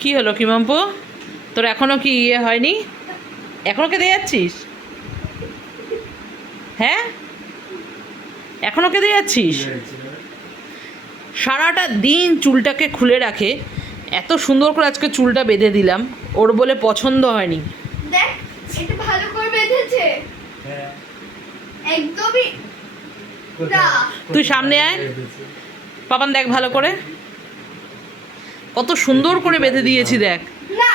কি হলো কি মাম্পু, তোর এখনো কি ইয়ে হয়নি? এখনো কেঁদে যাচ্ছিস? হ্যাঁ, এখনো কেঁদে যাচ্ছিস? সারাটা দিন চুলটাকে খুলে রাখে, এত সুন্দর করে আজকে চুলটা বেঁধে দিলাম, ওর বলে পছন্দ হয়নি। দেখ এটা ভালো করে বেঁধেছে। হ্যাঁ একদমই না। তুই সামনে আয়, পাপান দেখ ভালো করে কত সুন্দর করে বেঁধে দিয়েছি দেখ। না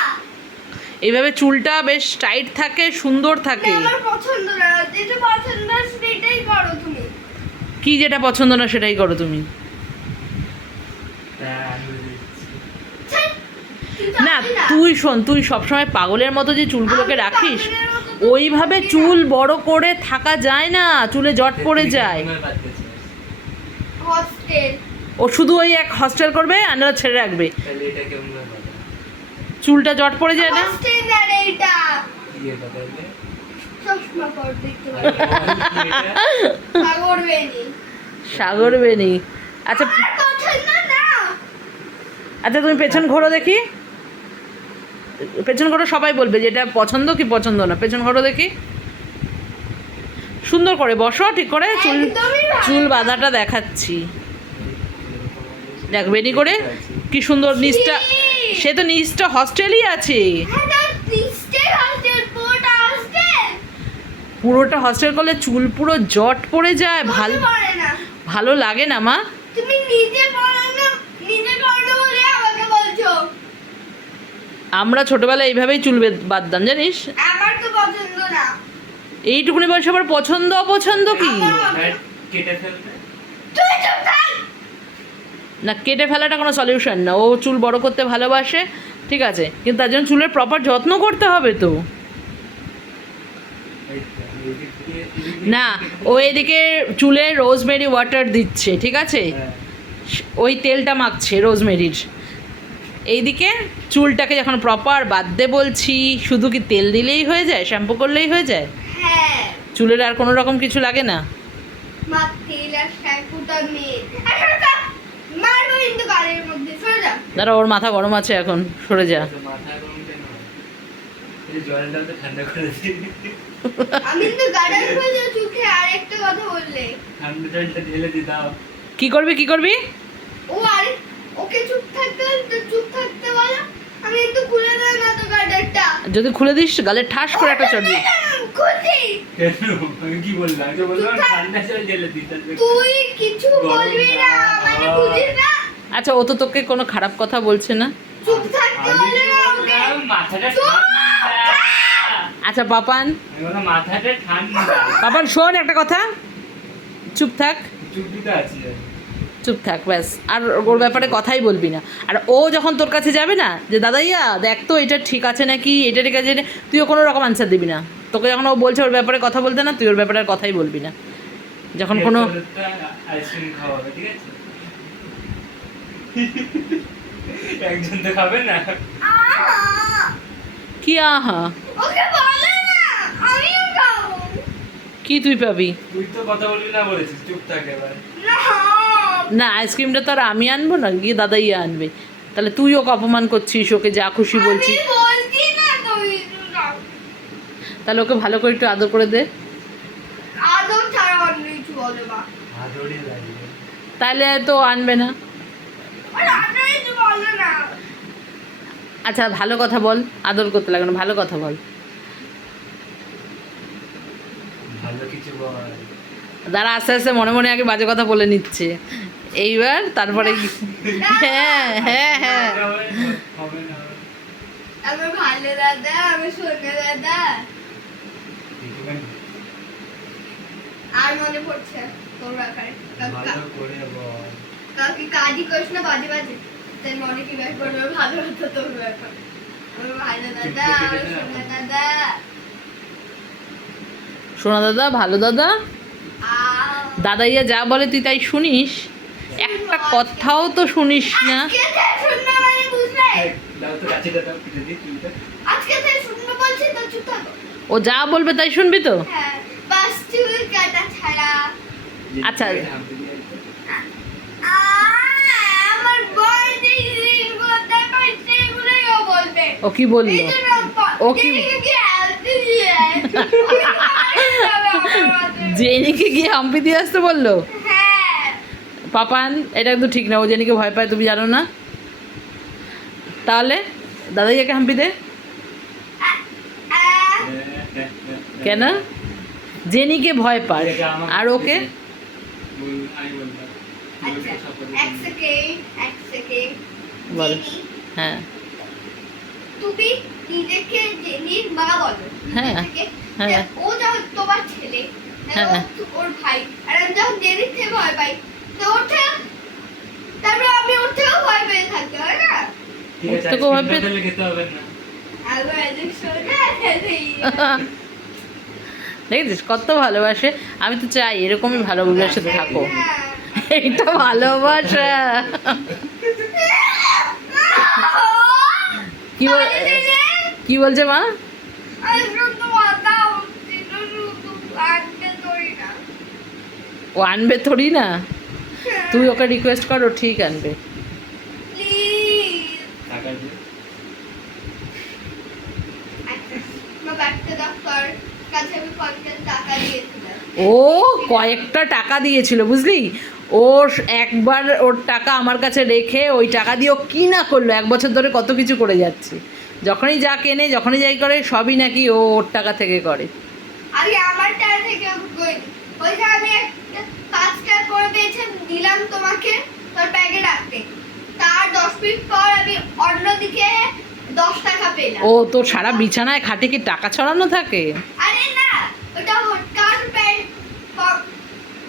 এইভাবে চুলটা বেশ টাইট থাকে, সুন্দর থাকে। আমার পছন্দ না, যেটা পছন্দ সেটাই করো তুমি। কি যেটা পছন্দ না সেটাই করো তুমি? ছ্যাঃ, কিন্তু না আমি তুই শোন, তুই সবসময় পাগলের মতো যে চুলগুলোকে আমি রাখিস, পাগলের মতো তো ওইভাবে করি না। চুল বড় করে থাকা যায় না, চুলে জট পড়ে যায়। হস্টেল ও শুধু ওই এক হস্টেল করবে আর নাহলে ছেড়ে রাখবে, তাহলে এটা কেমন হবে? চুলটা জট পড়ে যায় না। হস্টেল না রে এটা। কি এটা তাহলে? চশমা পর দেখতে পাচ্ছি। সাগর বেনি। সাগর বেনি। আচ্ছা আমার পছন্দ না। আচ্ছা তুমি পেছন ঘোরো দেখি, পেছন ঘোরো, সবাই বলবে যে এটা পছন্দ কি পছন্দ না। পেছন ঘোরো দেখি, সুন্দর করে বসো ঠিক করে, চুল একদমই ভালো চুল না। বাঁধাটা দেখাচ্ছি। দেখ বেনি করে কি সুন্দর নিচটা, সে তো নিচটা হস্টেলই আছে, হ্যাঁ, তার লিস্টের হস্টেল, পুরোটা হস্টেল। পুরোটা হস্টেল করলে চুল পুরো জট পড়ে যায়, ভালো পারে না। ভালো লাগে না মা। তুমি নিজে পড়ানো, নিজে পড়ানো বলে আমাকে বলছো। আমরা ছোটবেলায় এইভাবেই চুল বাঁধতাম জানিস। আমার তো পছন্দ না। এইটুকুনি বয়সে আবার পছন্দ অপছন্দ কি? কেটে ফেলবে? তুই চুপ থাক। না কেটে ফেলাটা কোনো সলিউশন না, ও চুল বড় করতে ভালোবাসে ঠিক আছে, কিন্তু তার জন্য চুলের প্রপার যত্ন করতে হবে তো। না ও এদিকে চুলে রোজমেরি ওয়াটার দিচ্ছে ঠিক আছে, ওই তেলটা মাখছে রোজমেরির। এইদিকে চুলটাকে যখন প্রপার বাঁধতে বলছি, শুধু কি তেল দিলেই হয়ে যায়, শ্যাম্পু করলেই হয়ে যায়? হ্যাঁ, চুলের আর কোনো রকম কিছু লাগে না? মা তেল আর শ্যাম্পুটা মেয়ে। আসলে তা মারবো কিন্তু গালের মধ্যে, সরে যা। দাঁড়া, ওর মাথা গরম আছে এখন, সরে যা। মাথা গরম কেন? এই জলটা তো ঠান্ডা করে দিই। আমি কিন্তু গালের মধ্যে চোখে আরেকটা কথা বললে। ঠান্ডা জলটা ঢেলে দি দাও। কি করবি কি করবি? ও আরে ওকে চুপ থাকতে বলো। আমি কিন্তু খুলে দেব না তো গার্ডারটা। যদি খুলে দিস গালে ঠাস করে একটা চড়বি। খুলছি। কেন? আমি কি বললাম? আমি তো বললাম চুপ থাক। ঠান্ডা জল ঢেলে দি তাহলে। তুই কিছু বলবি না, মানে বুঝিস না। আচ্ছা ও তো তোকে কোনো খারাপ কথা বলছে না। চুপ থাকতে আমি বলে তো না ওকে। বললাম মাথাটা চুপ ঠান্ডা। আচ্ছা পাপান, আমি বললাম মাথাটা ঠান্ডা। পাপান শোন একটা কথা, চুপ থাক, চুপ দিতে আছি আমি। চুপ থাক ব্যাস, আর ওর ব্যাপারে কথাই বলবি না। আর ও যখন তোর কাছে যাবে না যে দাদাইয়া দেখ তো এটা ঠিক আছে নাকি, এটা ঠিক আছে, তুইও কোনো রকম আনসার দিবি না। তোকে যখন ও বলছে ওর ব্যাপারে কথা বলতে না, তুই ওর ব্যাপারে আর কথাই বলবি না। যখন কোনো আইসক্রিম খাওয়াবে ঠিক আছে? একজন তো খাবে না। আহ! কি আহা, ওকে বলে না, আমিও খাবো। কি তুই পাবি? তুই তো কথা বলবি না বলেছিস, চুপ থাক এবার। না। না আইসক্রিমটা তো আর আমি আনবো না, গিয়ে দাদাইয়া আনবে। তাহলে তুই ওকে অপমান করছিস, ওকে যা খুশি বলছিস। আমি বলছি না তুমি খাও। তাহলে ওকে ভালো করে একটু আদর করে দে, আদর ছাড়া অন্য কিছু বলে মা। হাতড়ি লাগবে। তাহলে তো আনবে না। আর অন্য কিছু বলে না। আচ্ছা ভালো কথা বল, আদর করতে লাগে না, ভালো কথা বল। ভালো কিছু বল। দাঁড়া আস্তে আস্তে মনে মনে আগে বাজে কথা বলে নিচ্ছে, এইবার তারপরে হ্যাঁ হ্যাঁ হ্যাঁ। হবে না। আমি ভালো দাদা, আমি সোনা দাদা। আর মনে পড়ছে তোর ব্যাপারে। ভালো করে বল। কাউকে কাজই করিস না বাজে বাজে, তাই মনে কি ব্যাপার করবে ভালো হতো তোর ব্যাপার। আমি ভালো দাদা, আমি সোনা দাদা। শোনা দাদা, ভালো দাদা, দাদাইয়া যা বলে তুই তাই শুনিস, একটা কথাও তো শুনিস না। আজকে থেকে শুনবে মানে বুঝলে? দাও তো কাছিটা দাও, পিঠে দিই চুলটা। আজকে থেকে শুনবে বলছি তো চুপ থাকো। ও যা বলবে তাই শুনবি তো? হ্যাঁ, বাস চুল কাটা ছাড়া। আচ্ছা। আমার বড় যে জিনিসগুলো দেখাই সেগুলোই ও ও কি বললো? ও কি জেনিকে গিয়ে হাম্পি দিয়ে আসতে বললো? হ্যাঁ পাপান, এটা কিন্তু ঠিক না, ও জেনিকে ভয় পায়, তুমি জানো না? তাহলে দাদাইয়াকে হাম্পি দে। কেন? জেনিকে ভয় পায় আর ওকে? আচ্ছা এক সেকেন্ড বল। জেনি, হ্যাঁ তুমি নিজেকে জেনির মা বলো হ্যাঁ, নিজেকে, হ্যাঁ। যে ও যখন তোমার ছেলে হ্যাঁ। এবং ওর ভাই, আর আমি যখন জেনির থেকে ভয় পাই তো ওর থেকে, তারপর আমি ওর থেকেও ভয় পেয়ে থাকি, হয় না? ঠিক আছে, তোকে ভয় পেয়ে- আইসক্রিমটা খেতে হবে না। আবার এদিক শোনা দেখেছিস কত ভালোবাসে। আমি তো চাই এরকমই ভালোবাসে থাকো। এইটা ভালোবাসা। কি বল, কি বলছে মা? ও আনবে থোড়ি না, তুই ওকে রিকোয়েস্ট করো, ঠিক আনবে। টাকা দিয়ে। ও কয়েকটা টাকা দিয়েছিল বুঝলি, ওর একবার ওর টাকা আমার কাছে রেখে ওই টাকা দিয়ে ও কী না করলো, 1 বছর ধরে কত কিছু করে যাচ্ছে। যখনই যা কেনে, যখনই যাই করে, সবই নাকি ও ওর টাকা থেকে করে। আরে আমার টাকা থেকে ওইটা আমি একটা 5 টাকা করে পেয়েছি, দিলাম তোমাকে তোর ব্যাগে রাখতে, তার 10 মিনিট পর আমি অন্যদিকে 10 টাকা পেলাম। ও তোর সারা বিছানায় খাটে কি টাকা ছড়ানো থাকে? আরে না, ওটা কার প্যান্ট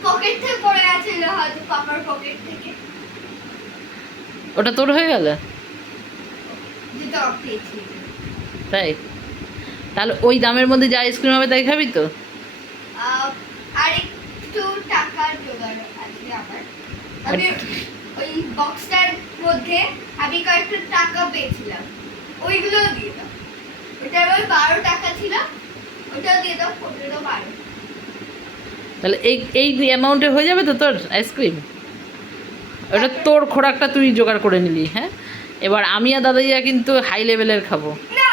পকেট থেকে পড়ে গেছিল, হয়তো পাপার পকেট থেকে, ওটা তোর হয়ে গেল? যেটা পেয়েছি। তাই? তাহলে ওই দামের মধ্যে যা আইসক্রিম হবে তাই খাবি তো? আর একটু টাকার জোগাড় আছে আমার, আমি ওই বক্সটার মধ্যে আমি কয়েকটা টাকা পেয়েছিলাম, ওইগুলো দিয়ে দাও। ওটা ওই 12 টাকা ছিল, ওটা দিয়ে দাও 15-12। তাহলে এই এই অ্যামাউন্টে হয়ে যাবে তো তোর আইসক্রিম? ওটা তোর খোরাকটা তুই জোগাড় করে নিলি, হ্যাঁ? এবার আমি আর দাদাইয়া কিন্তু হাই লেভেলের খাবো। না,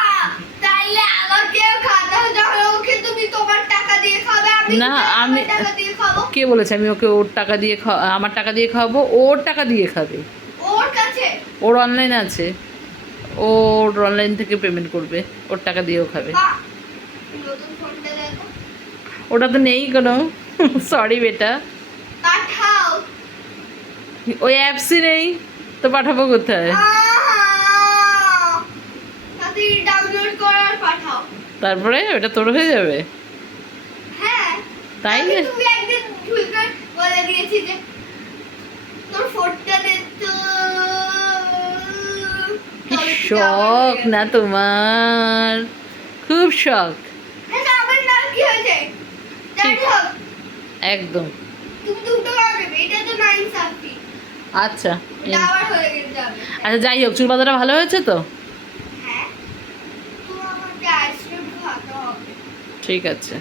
তাইলে আমাকেও খাওয়াতে হবে, যখন ওকে তুমি তোমার টাকা দিয়ে খাবে, আমি না, আমার আমি- টাকা দিয়ে খাবো। কে বলেছে আমি ওকে ওর টাকা দিয়ে আমার টাকা দিয়ে খাওয়াবো? ওর টাকা দিয়ে খাবে। ওর কাছে ওর অনলাইন আছে, ওর অনলাইন থেকে পেমেন্ট করবে, ওর টাকা দিয়েও খাবে। বাহ, নতুন ফোনটা দেখো, ওটা তো নেই কোনো, সরি বেটা, পাঠাও। ওই অ্যাপসই নেই তো পাঠাবো কোথায়? তাড়াতাড়ি ডাউনলোড করার পাঠাও। তারপরে ওটা তোর হয়ে যাবে? হ্যাঁ, তাই আমি না? তুমি একদিন ভুল করে বলে দিয়েছি যে তোর ফোনটা দে তো। কি শখ না তোমার, খুব শখ। হ্যাঁ, আমার নাম কি হয়েছে? যাই হোক, একদম। তুমি দুটো করবে, এটা তো নাইন সাফি। আচ্ছা এটা আবার হয়ে যাবে। আচ্ছা, যাই হোক, চুল বাঁধাটা ভালো হয়েছে তো? হ্যাঁ, তো আমাকে আইসক্রিম খাওয়াতে হবে। ঠিক আছে।